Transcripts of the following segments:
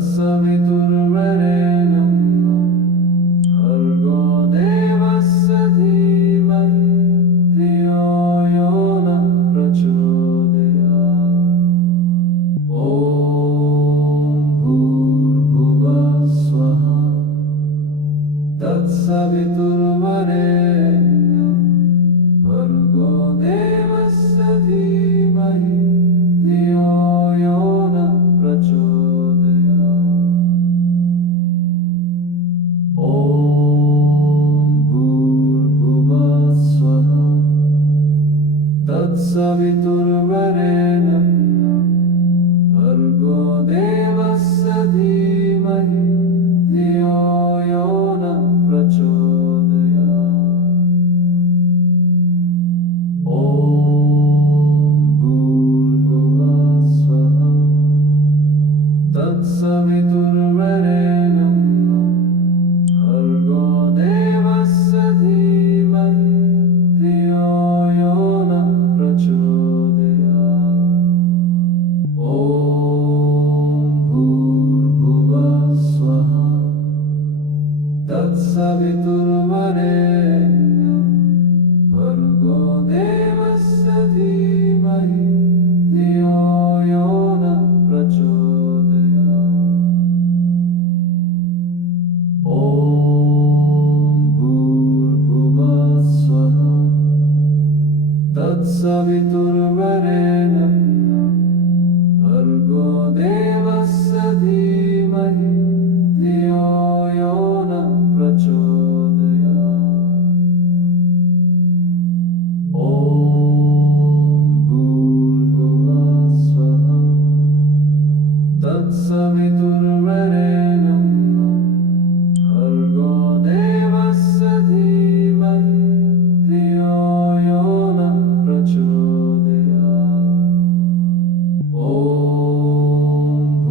तत्सवितुर्वरेण्यं भर्गो देवस्य धीमहि धियो यो नः प्रचोदयात्। ॐ भूर्भुवः स्वः तत्सवितुर्वरेण्यं भर्गो देवस्य धीमहि धियो यो नः प्रचोदयात्। ॐ भूर्भुवः स्वः तत्सवितुर्वरेण्यं भर्गो देवस्य धीमहि धियो यो नः प्रचोदयात्। ॐ भूर्भुवः स्वः तत्सवितुर्वरेण्यं भर्गो देवस्य धीमहि धियो यो नः प्रचोदयात्। ॐ भूर्भुवः स्वः तत्सवितुर्वरेण्यं भर्गो देवस्य धीमहि धियो यो नः प्रचोदयात्। ॐ भूर्भुवः स्वः तत्सवितुर्वरेण्यं भर्गो देवस्य धीमहि धियो यो नः प्रचोदयात्। ॐ भूर्भुवः स्वः तत्सवितुर्वरेण्यं भर्गो देवस्य धीमहि धियो यो नः प्रचोदयात्। ॐ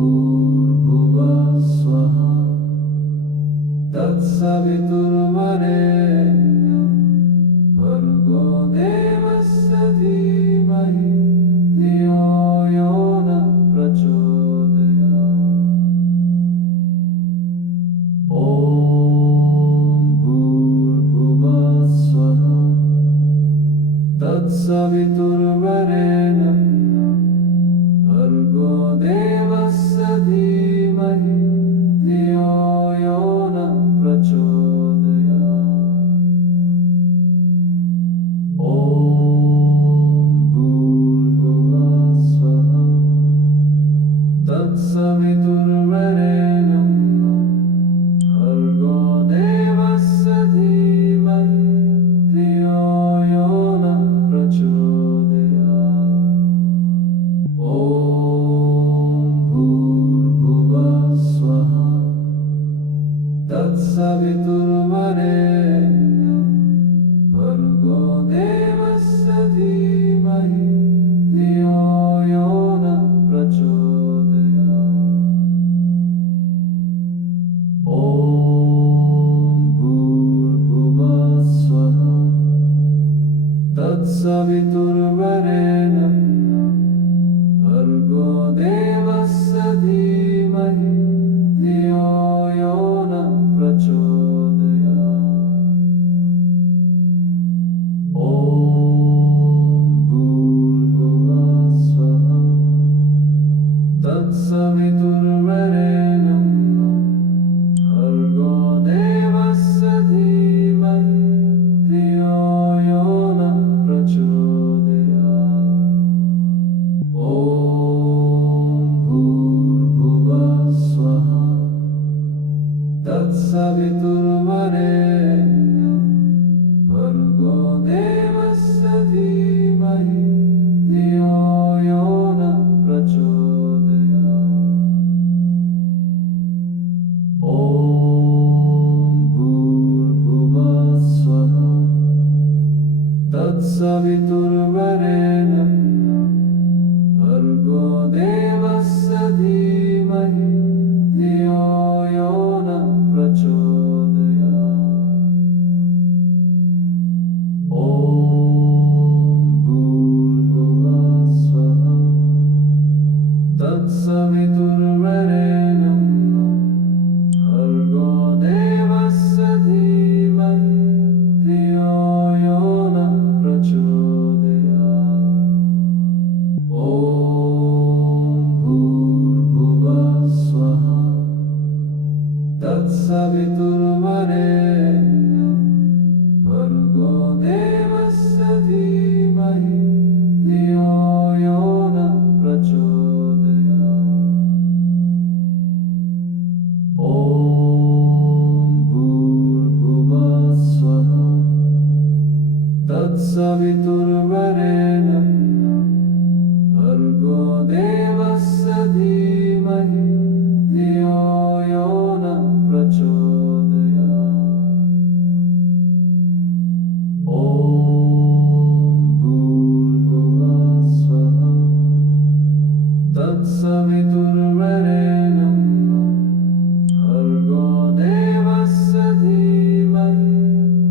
भूर्भुवः स्वः तत्सवितुर्वरेण्यं भर्गो देवस्य धीमहि धियो यो नः प्रचोदयात्। ॐ भूर्भुवः स्वः तत्सवितुर्वरेण्यं भर्गो देवस्य धीमहि धियो यो नः प्रचोदयात्। ॐ भूर्भुवः स्वः तत्सवितुर्वरेण्यं भर्गो देवस्य धीमहि धियो यो नः प्रचोदयात्। ॐ भूर्भुवः स्वः तत्सवितुर्वरेण्यं भर्गो देवस्य धीमहि धियो यो नः प्रचोदयात्। ॐ भूर्भुवः स्वः तत्सवितुर्वरेण्यं भर्गो देवस्य धीमहि धियो यो नः प्रचोदयात्। ॐ भूर्भुवः स्वः तत्सवितुर्वरेण्यं भर्गो देवस्य धीमहि धियो यो नः प्रचोदयात्। ॐ भूर्भुवः स्वः तत्सवितुर्वरेण्यं भर्गो देवस्य धीमहि धियो यो नः प्रचोदयात्। ॐ भूर्भुवः स्वः तत्सवितुर्वरेण्यं भर्गो देवस्य धीमहि धियो यो नः प्रचोदयात्। ॐ भूर्भुवः स्वः तत्सवितुर्वरेण्यं तत्सवितुर्वरेण्यं भर्गो देवस्य धीमहि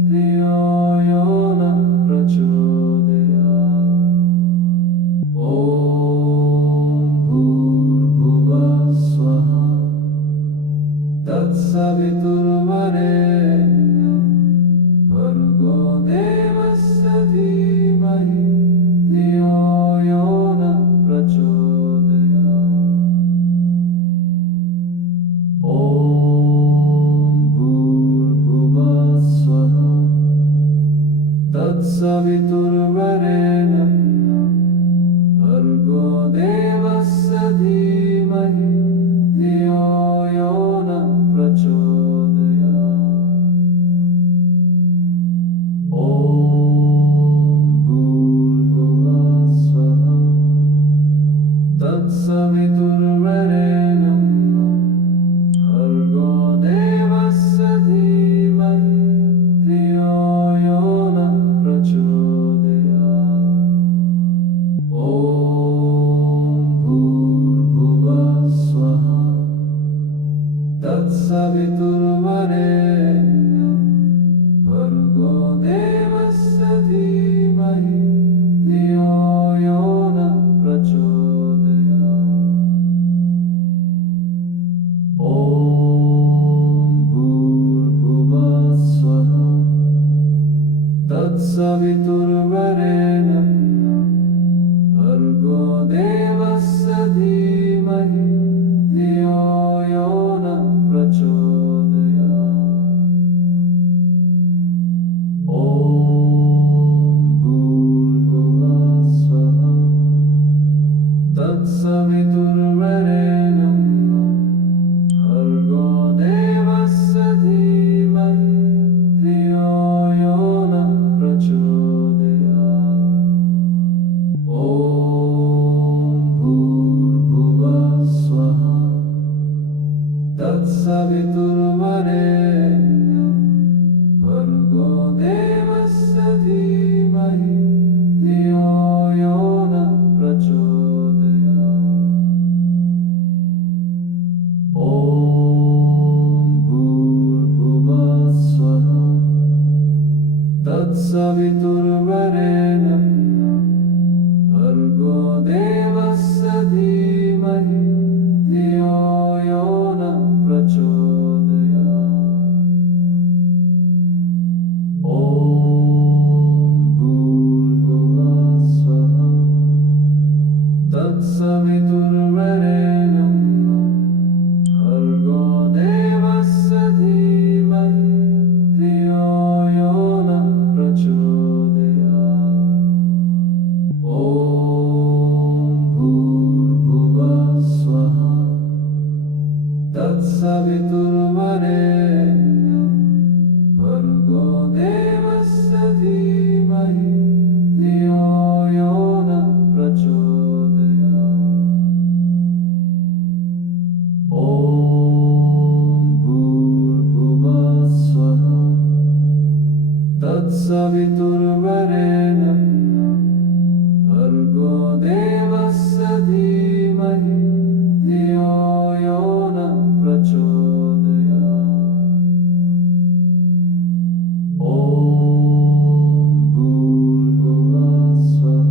धियो यो नः प्रचोदयात्। ॐ भूर्भुवः स्वः तत्सवितुर्वरेण्यं भर्गो देवस्य धीमहि धियो यो नः प्रचोदयात्। ॐ भूर्भुवः स्वः तत्सवितुर्वरेण्यं भर्गो देवस्य धीमहि धियो यो नः प्रचोदयात्। ॐ भूर्भुवः स्वः तत्सवितुर्वरेण्यं भर्गो देवस्य धीमहि धियो यो नः प्रचोदयात्। ॐ भूर्भुवः स्वः तत्सवितुर्वरेण्यं भर्गो देवस्य धीमहि धियो यो नः प्रचोदयात्। ॐ भूर्भुवः स्वः तत्सवितुर्वरेण्यं भर्गो देवस्य धीमहि धियो यो नः प्रचोदयात्। ॐ भूर्भुवः स्वः तत्सवितुर्वरेण्यं भर्गो देवस्य धीमहि धियो यो नः प्रचोदयात्। ॐ भूर्भुवः स्वः तत्सवितुर्वरेण्यं भर्गो देवस्य धीमहि धियो यो नः प्रचोदयात्। ॐ भूर्भुवः स्वः तत्सवितुर्वरेण्यं भर्गो देवस्य धीमहि धियो यो नः प्रचोदयात्। ॐ भूर्भुवः स्वः तत्सवितुर्वरेण्यं भर्गो देवस्य धीमहि धियो यो नः प्रचोदयात्। ॐ भूर्भुवः स्वः तत्सवितुर्वरेण्यं भर्गो देवस्य धीमहि धियो यो नः प्रचोदयात्। ॐ भूर्भुवः स्वः तत्सवितुर्वरेण्यं भर्गो देवस्य धीमहि धियो यो नः प्रचोदयात्। ॐ भूर्भुवः स्वः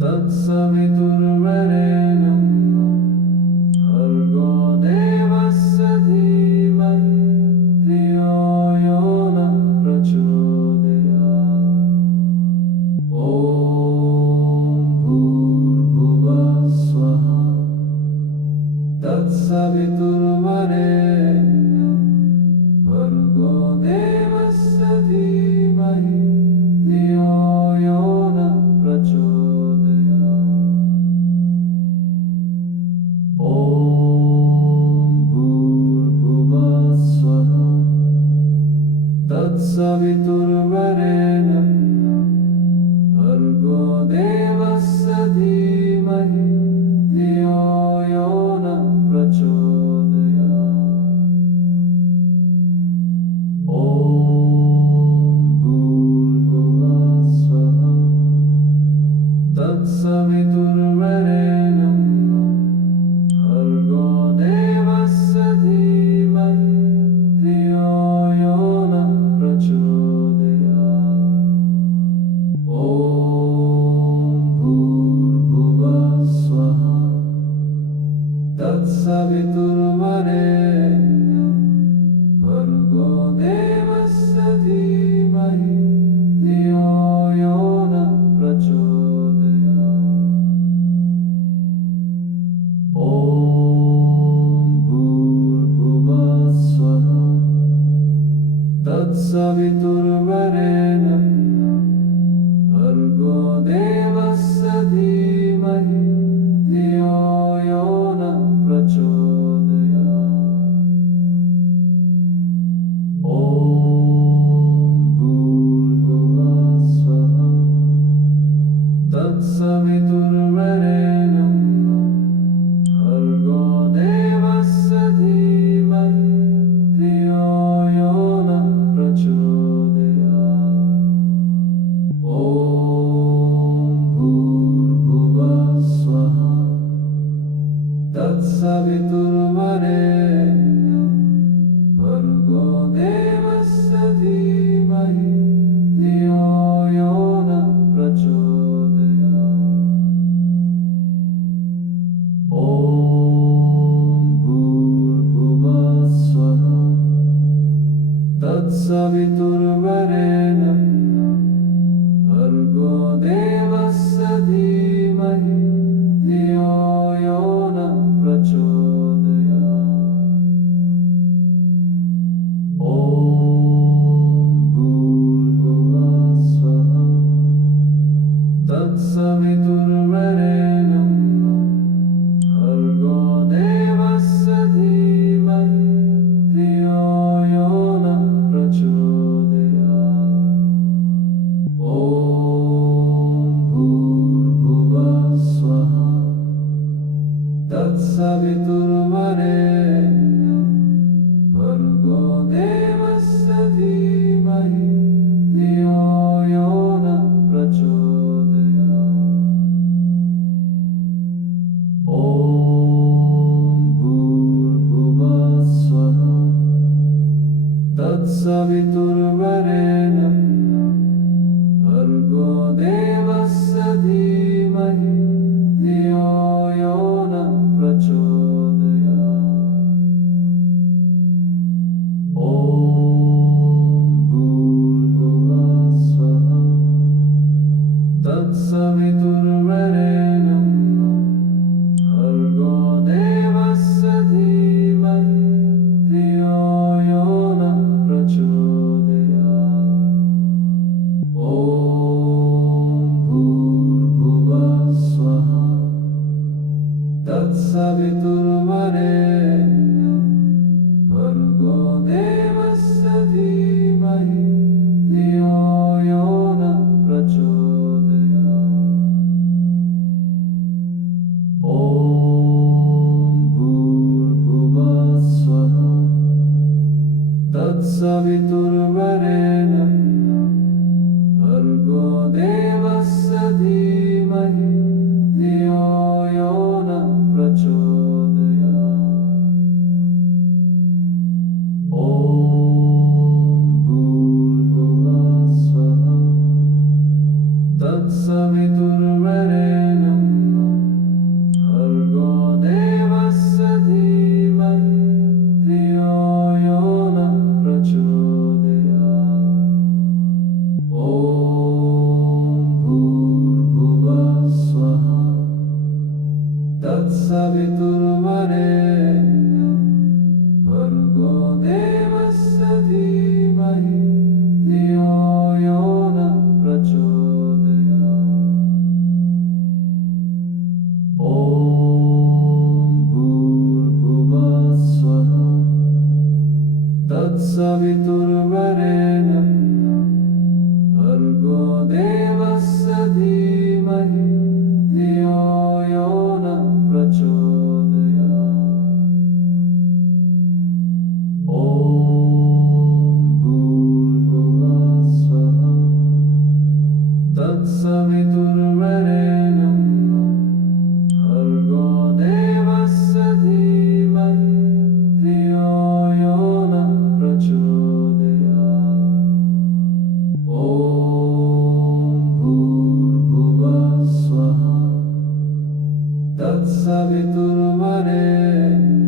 तत्सवितुर्वरेण्यं भर्गो देवस्य धीमहि धियो यो नः प्रचोदयात्। ॐ भूर्भुवः स्वः तत्सवितुर्वरेण्यं भर्गो देवस्य धीमहि धियो यो नः प्रचोदयात्। ॐ भूर्भुवः स्वः तत्सवितुर्वरेण्यं भर्गो देवस्य धीमहि धियो यो नः प्रचोदयात्। ॐ भूर्भुवः स्वः तत्सवितुर्वरेण्यं तत्सवितुर्वरेण्यं भर्गो देवस्य धीमहि धियो यो नः प्रचोदयात्। ॐ भूर्भुवः स्वः तत्सवितुर्वरेण्यं भर्गो देवस्य धीमहि धियो यो नः प्रचोदयात्। ॐ भूर्भुवः स्वः तत्सवितुर्वरेण्यं भर्गो देवस्य धीमहि धियो यो नः प्रचोदयात्। ॐ भूर्भुवः स्वः तत्सवितुर्वरेण्यं भर्गो देवस्य धीमहि धियो यो नः प्रचोदयात्। ॐ भूर्भुवः स्वः तत्सवितुर्वरेण्यं भर्गो देवस्य धीमहि धियो यो नः प्रचोदयात्। ॐ भूर्भुवः स्वः तत्सवितुर्वरेण्यं भर्गो देवस्य धीमहि धियो यो नः प्रचोदयात्। ॐ भूर्भुवः स्वः तत्सवितुर्वरेण्यं भर्गो देवस्य धीमहि धियो यो नः प्रचोदयात्। ॐ भूर्भुवः स्वः तत्सवितुर्वरेण्यं भर्गो देवस्य धीमहि धियो यो नः प्रचोदयात्। ॐ भूर्भुवः स्वः तत्सवितुर्वरेण्यं भर्गो देवस्य धीमहि धियो यो नः प्रचोदयात्। ॐ भूर्भुवः स्वः तत्सवितुर्वरेण्यं भर्गो देवस्य धीमहि धियो यो नः प्रचोदयात्। ॐ भूर्भुवः स्वः तत्सवितुर्वरेण्यं भर्गो देवस्य धीमहि धियो यो नः प्रचोदयात्। ॐ भूर्भुवः स्वः तत्सवितुर्वरेण्यं भर्गो देवस्य धीमहि धियो यो नः प्रचोदयात्। ॐ भूर्भुवः स्वः तत्सवितुर्वरेण्यं भर्गो देवस्य धीमहि धियो यो नः प्रचोदयात्। ॐ भूर्भुवः स्वः तत्सवितुर्वरेण्यं भर्गो देवस्य धीमहि धियो यो नः प्रचोदयात्। ॐ भूर्भुवः स्वः तत्सवितुर्वरेण्यं भर्गो देवस्य धीमहि धियो यो नः प्रचोदयात्। ॐ भूर्भुवः स्वः तत्सवितुर्वरेण्यं भर्गो देवस्य धीमहि धियो यो नः प्रचोदयात्। ॐ भूर्भुवः स्वः तत्सवितुर्वरेण्यं भर्गो देवस्य धीमहि धियो यो नः प्रचोदयात्। ॐ भूर्भुवः स्वः तत्सवितुर्वरेण्यं भर्गो देवस्य धीमहि धियो यो नः प्रचोदयात्। ॐ भूर्भुवः स्वः तत्सवितुर्वरेण्यं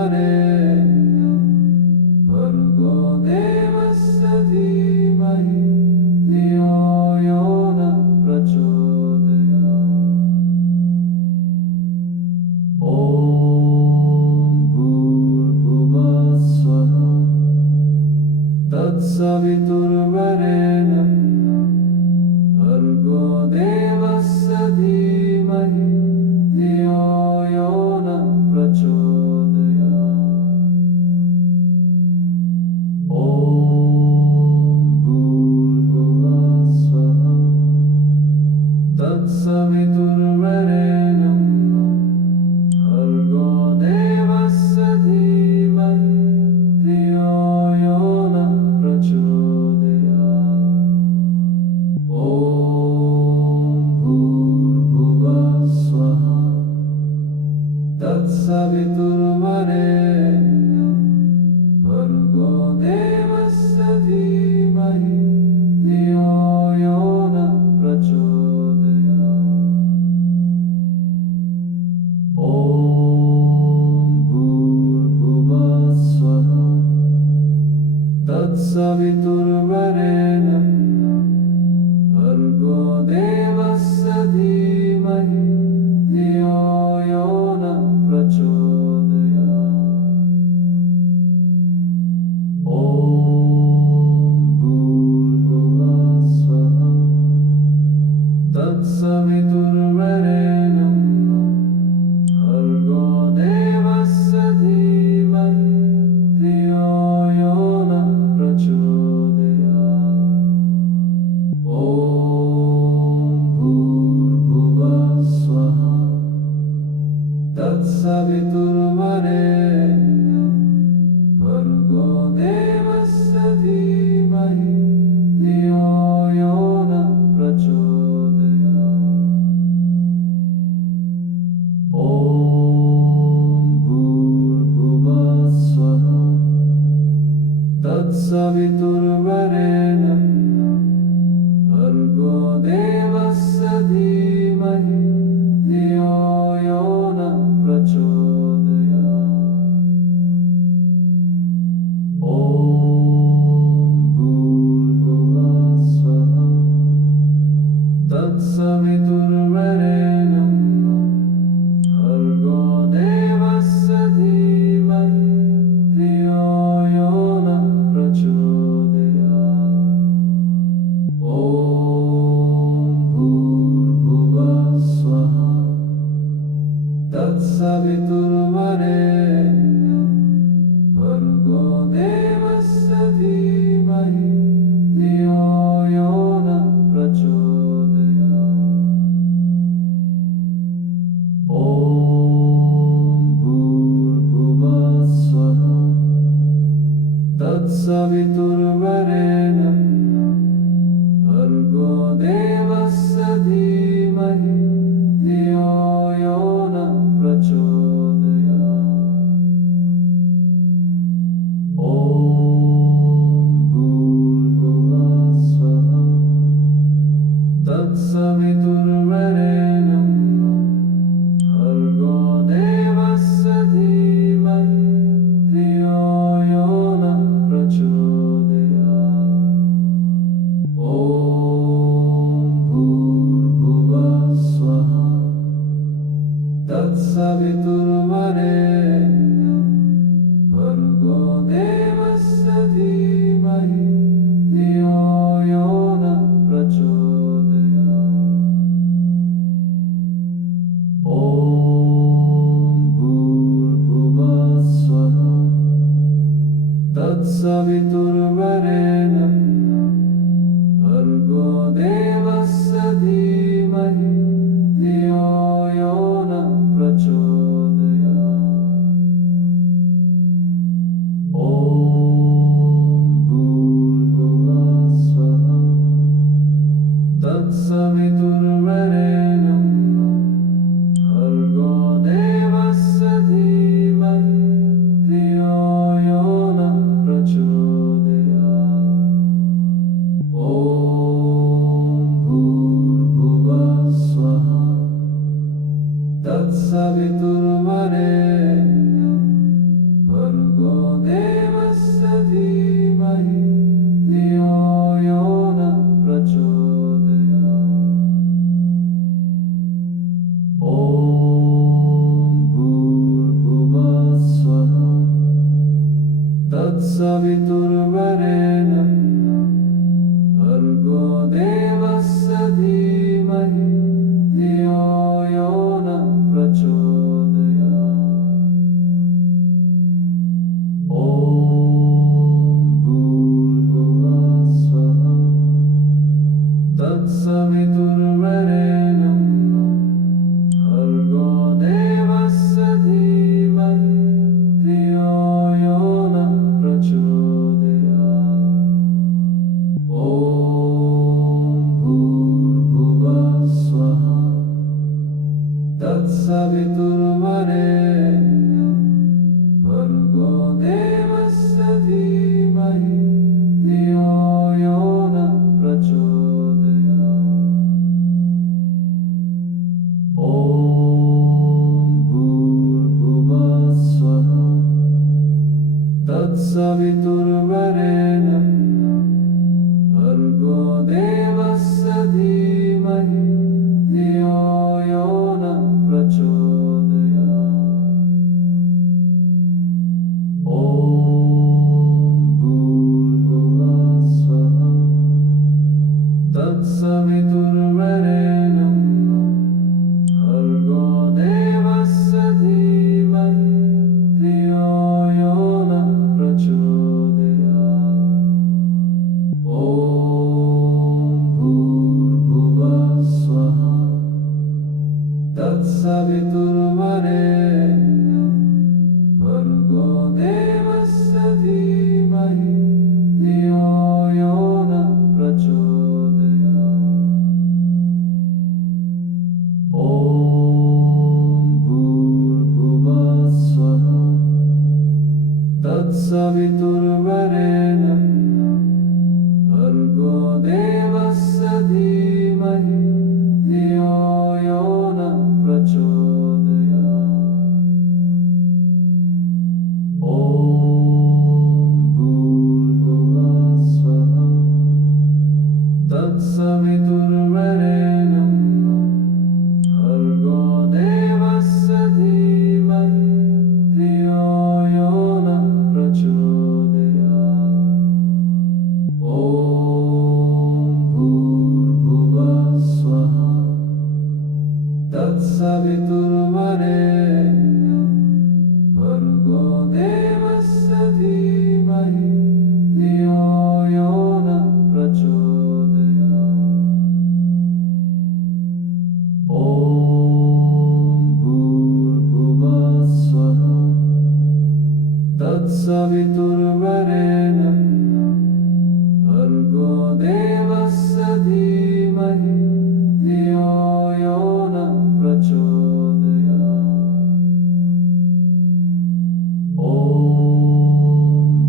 वरेण्यं भर्गो देवस्य धीमहि धियो यो नः प्रचोदयात्। ॐ भूर्भुवः स्वः तत्सवितुर्वरेण्यं भर्गो देवस्य धीमहि धियो यो नः प्रचोदयात्। ॐ भूर्भुवः स्वः तत्सवितुर्वरेण्यं भर्गो देवस्य धीमहि धियो यो नः प्रचोदयात्। ॐ भूर्भुवः स्वः तत्सवितुर्वरेण्यं भर्गो देवस्य धीमहि धियो यो नः प्रचोदयात्। ॐ भूर्भुवः स्वः तत्सवितुर्वरेण्यं भर्गो देवस्य धीमहि धियो यो नः प्रचोदयात्। ॐ भूर्भुवः स्वः तत्सवितुर्वरेण्यं भर्गो देवस्य धीमहि धियो यो नः प्रचोदयात्। ॐ भूर्भुवः स्वः तत्सवितुर्वरेण्यं भर्गो देवस्य धीमहि धियो यो नः प्रचोदयात्। ॐ भूर्भुवः स्वः तत्सवितुर्वरेण्यं भर्गो देवस्य धीमहि धियो यो नः प्रचोदयात्। ॐ भूर्भुवः स्वः तत्सवितुर्वरेण्यं भर्गो देवस्य धीमहि धियो यो नः प्रचोदयात्। ॐ भूर्भुवः स्वः तत्सवितुर्वरेण्यं भर्गो देवस्य धीमहि धियो यो नः प्रचोदयात्। ॐ भूर्भुवः स्वः तत्सवितुर्वरेण्यं भर्गो देवस्य धीमहि धियो यो नः प्रचोदयात्। ॐ भूर्भुवः स्वः तत्सवितुर्वरेण्यं भर्गो देवस्य धीमहि धियो यो नः प्रचोदयात्। ॐ भूर्भुवः स्वः तत्सवितुर्वरेण्यं भर्गो देवस्य धीमहि धियो यो नः प्रचोदयात्। ॐ भूर्भुवः स्वः तत्सवितुर्वरेण्यं भर्गो देवस्य धीमहि धियो यो नः प्रचोदयात्। ॐ भूर्भुवः स्वः तत्सवितुर्वरेण्यं भर्गो देवस्य धीमहि धियो यो नः प्रचोदयात्। तत्सवितुर्वरेण्यं भर्गो देवस्य धीमहि धियो यो नः प्रचोदयात्। ॐ भूर्भुवः स्वः तत्सवितुर्वरेण्यं भर्गो देवस्य धीमहि धियो यो नः प्रचोदयात्। ॐ भूर्भुवः स्वः तत्सवितुर्वरेण्यं भर्गो देवस्य धीमहि धियो यो नः प्रचोदयात्। ॐ भूर्भुवः स्वः तत्सवितुर्वरेण्यं भर्गो देवस्य धीमहि धियो यो नः प्रचोदयात्। ॐ भूर्भुवः स्वः तत्सवितुर्वरेण्यं भर्गो देवस्य धीमहि धियो यो नः प्रचोदयात्। ॐ भूर्भुवः स्वः तत्सवितुर्वरेण्यं भर्गो देवस्य धीमहि धियो यो नः प्रचोदयात्। ॐ भूर्भुवः स्वः तत्सवितुर्वरेण्यं भर्गो देवस्य धीमहि धियो यो नः प्रचोदयात्। ॐ भूर्भुवः स्वः तत्सवितुर्वरेण्यं भर्गो देवस्य धीमहि धियो यो नः प्रचोदयात्। ॐ भूर्भुवः स्वः तत्सवितुर्वरेण्यं भर्गो देवस्य धीमहि धियो यो नः प्रचोदयात्। ॐ भूर्भुवः स्वः तत्सवितुर्वरेण्यं भर्गो देवस्य धीमहि धियो यो नः प्रचोदयात्। ॐ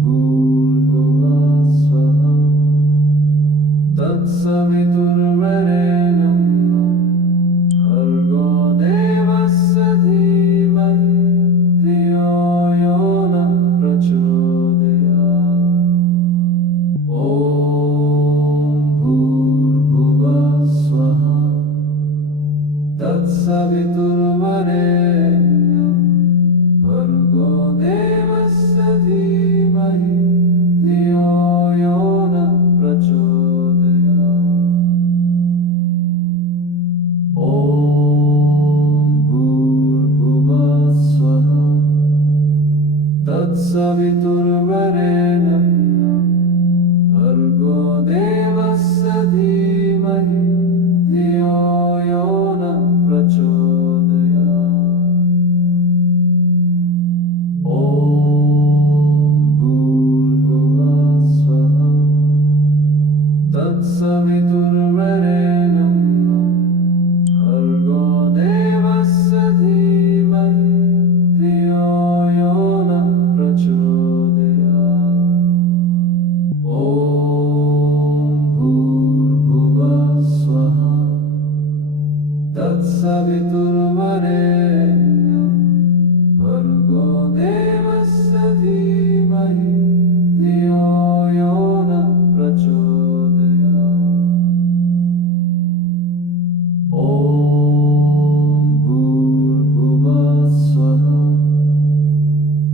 भूर्भुवः स्वः तत्सवितुर्वरेण्यं भर्गो देवस्य धीमहि धियो यो नः प्रचोदयात्। ॐ भूर्भुवः स्वः तत्सवितुर्वरेण्यं भर्गो देवस्य धीमहि धियो यो नः प्रचोदयात्। ॐ भूर्भुवः स्वः तत्सवितुर्वरेण्यं भर्गो देवस्य धीमहि धियो यो नः प्रचोदयात्। ॐ भूर्भुवः स्वः तत्सवितुर्वरेण्यं भर्गो देवस्य धीमहि धियो यो नः प्रचोदयात्।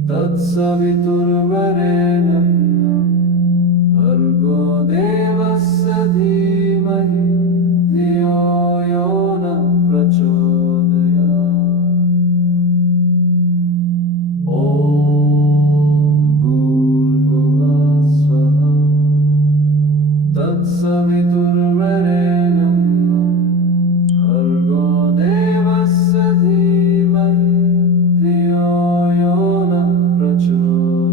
तत्सवितुर्वरेण्यं भर्गो देवस्य धीमहि धियो यो नः प्रचोदयात्। ॐ भूर्भुवः स्वः तत्सवितुर्वरेण्यं भर्गो देवस्य धीमहि धियो यो नः प्रचोदयात्।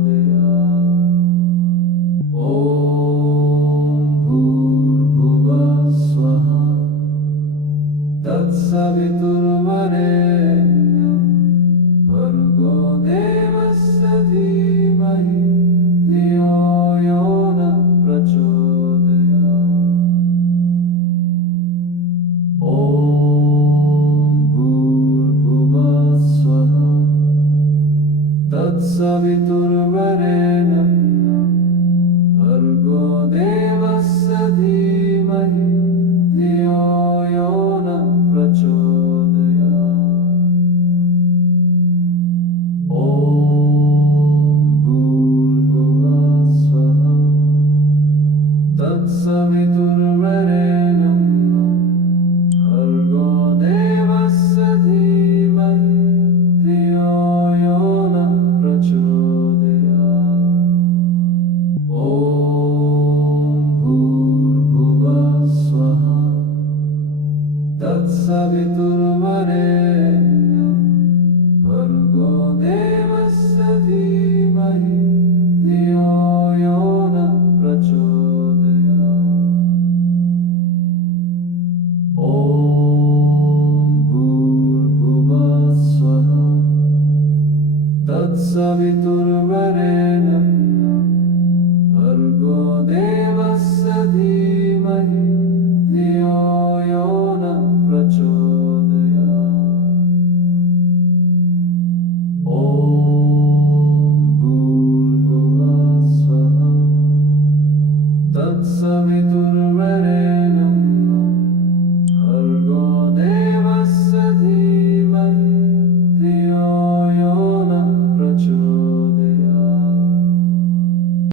ॐ भूर्भुवः स्वः तत्सवितुर्वरेण्यं भर्गो देवस्य धीमहि धियो यो नः प्रचोदयात्। ॐ भूर्भुवः स्वः तत्सवितुर्वरेण्यं भर्गो देवस्य धीमहि धियो यो नः प्रचोदयात्। ॐ भूर्भुवः स्वः तत्सवितुर्वरेण्यं भर्गो देवस्य धीमहि धियो यो नः प्रचोदयात्। ॐ भूर्भुवः स्वः तत्सवितुर्वरेण्यं भर्गो देवस्य धीमहि धियो यो नः प्रचोदयात्। ॐ भूर्भुवः स्वः तत्सवितुर्वरेण्यं